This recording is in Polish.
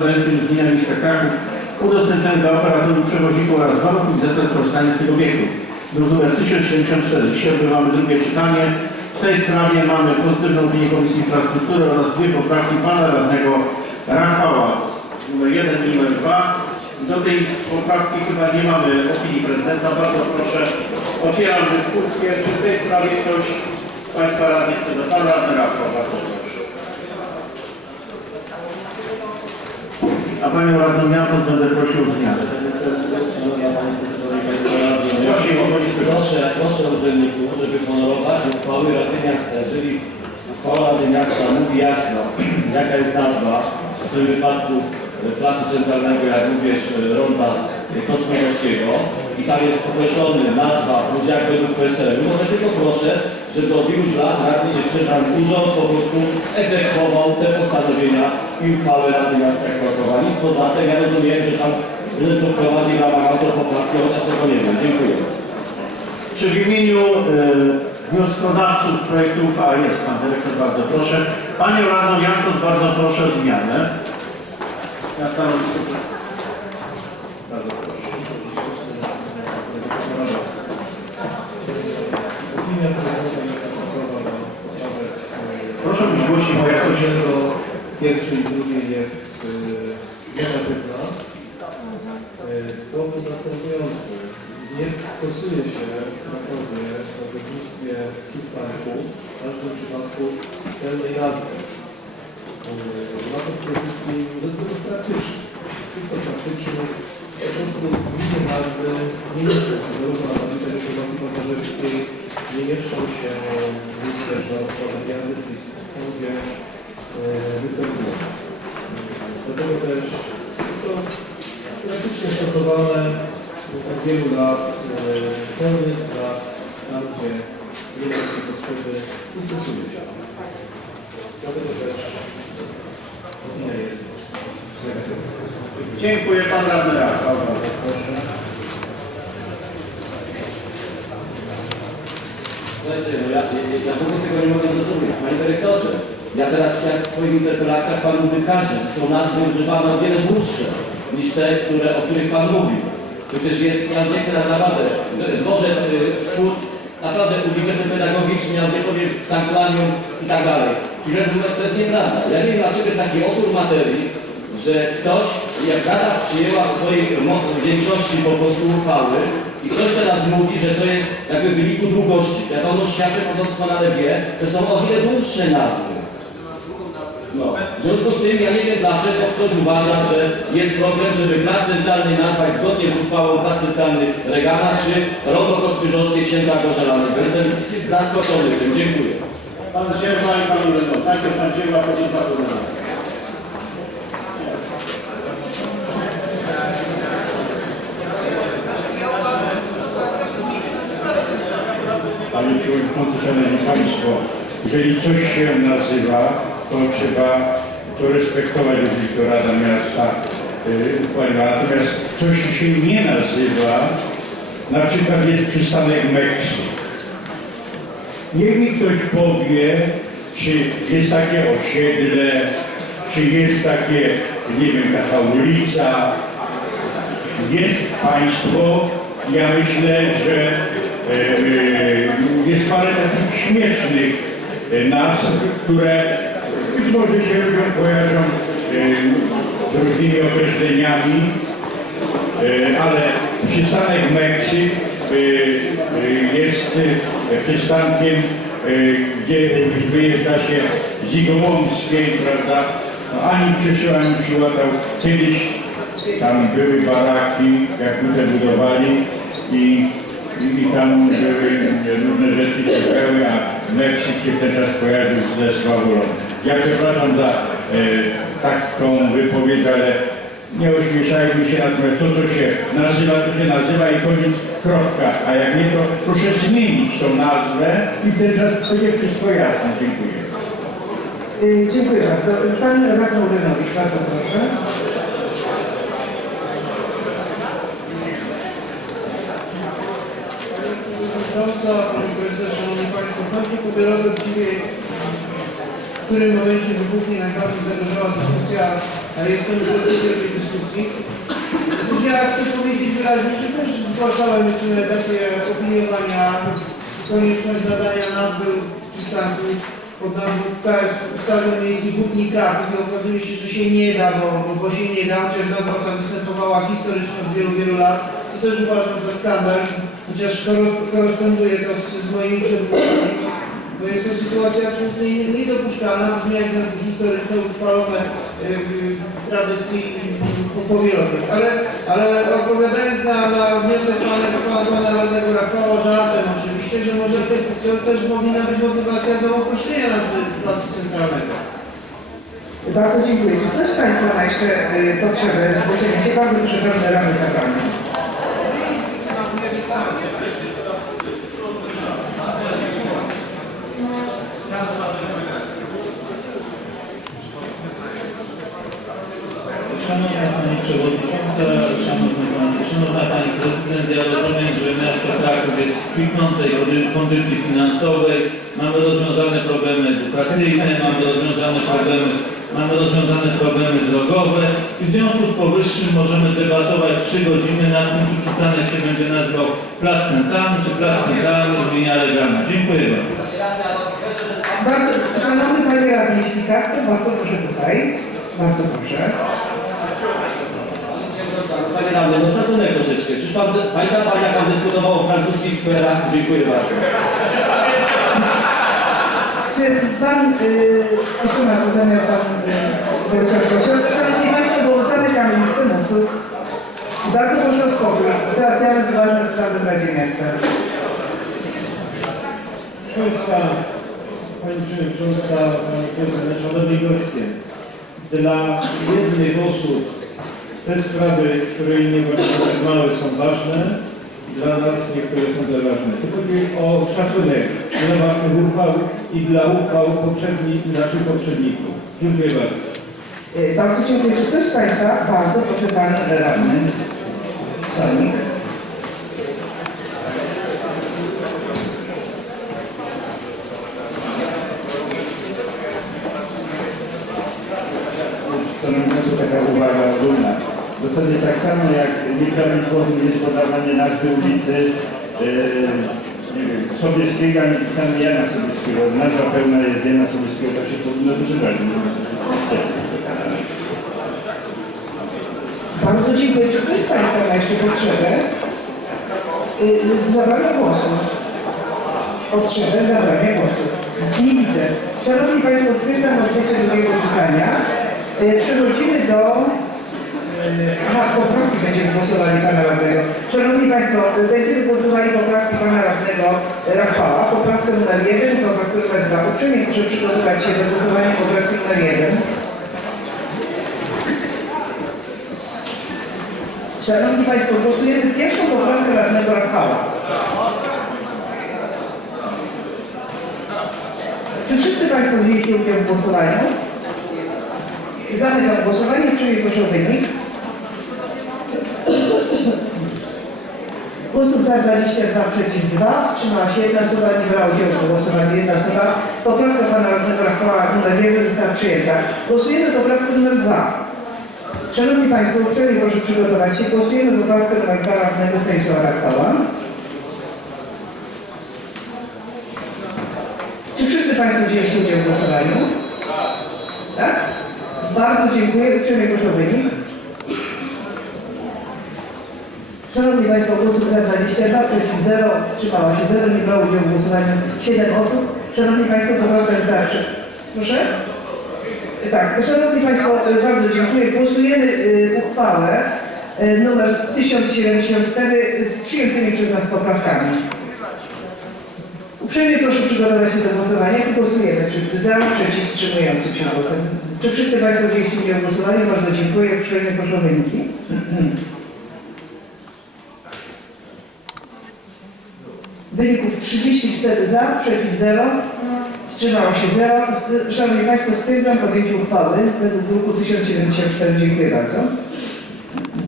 Prezydencji gminy miasta Kraków udostępniony do aparatury przewoziku oraz warunków i zasad korzystania z tych obiektów. Druk nr 1074. Dzisiaj odbywamy drugie czytanie. W tej sprawie mamy pozytywną opinię Komisji Infrastruktury oraz dwie poprawki pana radnego Rafała. Numer 1 i numer 2. Do tej poprawki chyba nie mamy opinii prezydenta. Bardzo proszę. Otwieram dyskusję. Czy w tej sprawie ktoś z Państwa radnych chce pan radny Rafał? Bardzo proszę. A Panią Radną Jantos będę prosił o zmianę. Proszę. Proszę, proszę urzędników, żeby honorować uchwały Rady Miasta. Jeżeli uchwała Rady Miasta mówi jasno, jaka jest nazwa, w tym wypadku Placu Centralnego, jak mówisz, e, Ronda e, Kosmowskiego i tam jest określony nazwa jak według PSL-u, no to tylko proszę, żeby od iluś lat radny, czy tam urząd po prostu egzekwował te postanowienia i uchwały Rady Miasta Krakowa. Nic poza tym, ja rozumiem, że tam Będę to prowadził w ramach autopoprawki, chociaż tego nie wiem. Dziękuję. Czy w imieniu e, wnioskodawców projektu uchwały jest Pan Dyrektor, bardzo proszę. Panią Radną Jantos bardzo proszę o zmianę. Stanowisku. Bardzo proszę. Opinia prezydenta jest takowa na poprawek Proszę być głośniej, bo jakoś jakoś do pierwszej i drugiej jest y, negatywna. Y, Powód następujący. Nie stosuje się w Krakowie w nazewnictwie przystanków w każdym przypadku pełnej nazwy. Y, Ma to przede wszystkim ze względów praktycznych. Czysto praktycznych. Po prostu gminy nazwy nie mieszczą się zarówno na tablicach informacji pasażerskiej, nie mieszczą się też na rozkładach jazdy, czyli tam, e, występują. Dlatego też jest to praktycznie stosowane od wielu lat e, pełnych raz tam, gdzie nie ma takiej potrzeby i stosuje się. Dlatego też opinia jest negatywna. Dziękuję Pan Radny. Słuchajcie, no ja, ja, ja w ogóle tego nie mogę zrozumieć. Panie dyrektorze, ja teraz w swoich interpelacjach panu wykażę, są nazwy używane o wiele dłuższe niż te, które, o których pan mówił. Przecież jest, ja nie chcę naprawdę, dworzec y, wschód, naprawdę uniwersytet pedagogiczny, ja nie powiem sanktuarium i tak dalej. Czyli to jest nieprawda. Ja nie wiem, dlaczego jest taki opór materii, że ktoś, jak Rada przyjęła w swojej mo- większości po prostu uchwały i ktoś teraz mówi, że to jest jakby w wyniku długości. Jak ono świadczy, pan doskonale wie, to są o wiele dłuższe nazwy. W związku z tym ja nie wiem dlaczego ktoś uważa, że jest problem, żeby plac centralny nazwać zgodnie z uchwałą plac centralny Regana czy Rondo Kostyżowskie księdza Gorzelanego. Jestem zaskoczony tym. Dziękuję. Pan Dziewa i Pan. Najpierw Pan Dziewa, potem Pan Urząd. Panie Przewodniczący, Szanowni Państwo, jeżeli coś się nazywa, to trzeba to respektować, to Rada Miasta y, uchwaliła. Natomiast coś się nie nazywa, na przykład jest przystanek Meksyk. Niech mi ktoś powie, czy jest takie osiedle, czy jest takie, nie wiem, taka ulica, jest państwo, ja myślę, że e, jest parę takich śmiesznych nazw, które być może się kojarzą e, z różnymi określeniami, e, ale przystanek Meksyk e, jest przystankiem, gdzie wyjeżdża się z Igołomskiej, prawda? No, ani przyszła, ani przyłatał. Kiedyś tam były baraki, jak tutaj budowali i, i, tam były różne rzeczy a Meksyk się ten czas kojarzył ze Sławolą. Ja przepraszam za e, taką wypowiedź, ale nie ośmieszajmy się, natomiast to, co się nazywa, to się nazywa i koniec, kropka. A jak nie, to proszę zmienić tą nazwę i w ten czas będzie wszystko jasne. Dziękuję. Y, Dziękuję bardzo. Pan Radny Urynowicz, bardzo proszę. Przewodnicząca, Panie Prezydencie, Szanowni Państwo, sam się pobierowy dzisiaj, w którym momencie wybuchnie najbardziej zagrożona dyskusja a jestem uczestnikiem tej dyskusji. Otóż ja chcę powiedzieć wyraźnie, że też zgłaszałem już na etapie opiniowania konieczność nadania nazwy przystanku pod nazwą KS ustawy o miejskich hutnikach i okazuje się, że się nie da, bo, bo, się nie da, chociaż nazwa ta występowała historycznie od wielu, wielu lat, co też uważam za skandal, chociaż koresponduje to z, z moimi przedmówcami, bo jest to sytuacja absolutnie nie- niedopuszczalna, zmieniać nazwy historyczne uchwalone y, w, tradycji po- powielowej. Ale, ale odpowiadając na, na wniosek pana, pana, radnego Rafała żartem oczywiście, że może to, to też powinna być motywacja do określenia nazwy placu centralnego. Bardzo dziękuję. Czy ktoś z Państwa ma jeszcze y, potrzebę zgłoszenia? Bardzo proszę, pełne ramy kampanii. Szanowna Pani Przewodnicząca, Szanowny Pan, Szanowna Pani Prezydent, ja rozumiem, że miasto Kraków jest w kwitnącej kony- kondycji finansowej, mamy rozwiązane problemy edukacyjne, mamy rozwiązane problemy, mamy rozwiązane problemy drogowe i w związku z powyższym możemy debatować trzy godziny nad tym, czy przystanek się będzie nazywał Plac Centralny, czy Plac Centralny w linii legalna. Dziękuję bardzo. Bardzo, szanowny Panie Radny, jeśli tak, to bardzo proszę tutaj. Bardzo proszę. Radny, no szacunek troszeczkę. Czyż pan, pamięta pan jak pan dyskutował o francuskich skwerach? Dziękuję bardzo. Czy Pan, y, jeszcze ma tu zamiar Pan y, Wojciech Kosior? Szanowni Państwo, bo zamykamy listę mówców. Bardzo proszę o spokój. Załatwiamy ważne sprawy w Radzie Miasta. Państwa, Pani Przewodnicząca, Pani Prezydent, Szanowni Goście, dla jednych osób te sprawy, które uważają tak małe, są ważne, dla nas niektóre są te ważne. Tu chodzi o szacunek dla własnych uchwał i dla uchwał poprzednich, naszych poprzedników. Dziękuję bardzo. Y, Bardzo dziękuję. Czy ktoś z Państwa? Bardzo proszę Pan Radny. Słownik. Szanowni Państwo, taka uwaga ogólna. W zasadzie tak samo jak nieprawidłowym jest podawanie nazwy ulicy e, nie wiem, Sobieskiego, a nie pisane Jana Sobieskiego. Nazwa pełna jest Jana Sobieskiego, tak się powinno używać. Bardzo dziękuję. Czy ktoś z Państwa ma jeszcze potrzebę y, zabrania głosu? Potrzebę zabrania głosu. Nie widzę. Szanowni Państwo, stwierdzam odbycie drugiego czytania. Y, Przechodzimy do... y, Aha, poprawki będziemy głosowali Pana Radnego. Szanowni Państwo, będziemy głosowali poprawki Pana Radnego Rafała. Poprawkę numer 1 i poprawkę numer 2. Uprzejmie proszę przygotować się do głosowania poprawki numer 1. Szanowni Państwo, głosujemy pierwszą poprawkę radnego Rafała. Czy wszyscy Państwo wzięliście udział w głosowaniu? Zamykam głosowanie, przyjmie proszę o wynik. Głosów za 22, przeciw 2, wstrzymała się jedna osoba, nie brała udziału w głosowaniu jedna osoba. Poprawka Pana radnego Rafała numer 1 została przyjęta. Głosujemy poprawkę numer 2. Szanowni Państwo, uprzejmie proszę przygotować się. Głosujemy poprawkę numer 2 radnego Stanisława Rafała. Czy wszyscy Państwo wzięliście udział w głosowaniu? Tak? Bardzo dziękuję. Uprzejmie proszę o wynik. Szanowni Państwo, głosów za 22, przeciw 0, wstrzymała się 0, nie brało udziału w głosowaniu 7 osób. Szanowni Państwo, poprawka jest dalsza. Proszę? Tak, Szanowni Państwo, bardzo dziękuję. Głosujemy y, uchwałę y, numer 1074 z przyjętymi przez nas poprawkami. Uprzejmie proszę przygotować się do głosowania. Głosujemy wszyscy za, przeciw, wstrzymującym się głosem? Czy wszyscy Państwo wzięliście udział w głosowaniu? Bardzo dziękuję. Uprzejmie proszę o wyniki. Wyników 34 za, przeciw 0, wstrzymało się 0. Szanowni Państwo, stwierdzam podjęcie uchwały według druku 1074. Dziękuję bardzo.